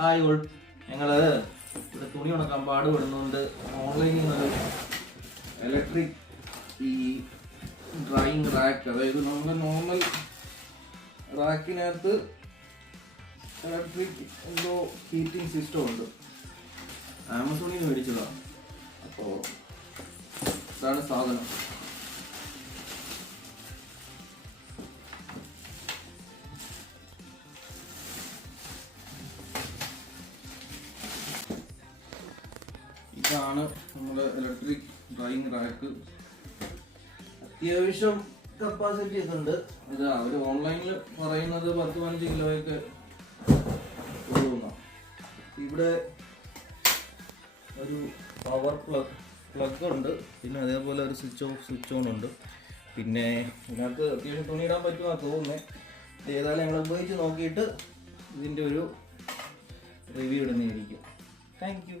All ഞങ്ങൾ ഇവിടെ തുണി ഉണക്കാൻ പാടുപെടുന്നുണ്ട്. ഓൺലൈനിൽ നിന്നൊരു ഇലക്ട്രിക് ഈ ഡ്രൈയിങ് റാക്ക്, അതായത് നമ്മുടെ നോർമൽ റാക്കിനകത്ത് ഇലക്ട്രിക് എന്തോ ഹീറ്റിംഗ് സിസ്റ്റം ഉണ്ട്. ആമസോണിൽ നിന്ന് മേടിച്ചതാണ്. അപ്പോൾ ഇതാണ് സാധനം. ഇതാണ് നമ്മുടെ ഇലക്ട്രിക് ഡ്രൈയിങ് റാക്ക്. അത്യാവശ്യം കപ്പാസിറ്റി ഒക്കെ ഉണ്ട്. ഇത് അവർ ഓൺലൈനിൽ പറയുന്നത് 10-15 കിലോയൊക്കെ ഉള്ളൂന്നാ. ഇവിടെ ഒരു പവർ പ്ലഗ് ഉണ്ട്, പിന്നെ അതേപോലെ ഒരു സ്വിച്ച് ഓഫ് സ്വിച്ച് ഓൺ ഉണ്ട്. പിന്നെ ഇതിനകത്ത് അത്യാവശ്യം തുണി ഇടാൻ പറ്റുമെന്നാണ് തോന്നുന്നത്. ഏതായാലും ഞങ്ങൾ ഉപയോഗിച്ച് നോക്കിയിട്ട് ഇതിൻ്റെ ഒരു റിവ്യൂ ഇടുന്നതായിരിക്കും. Thank you.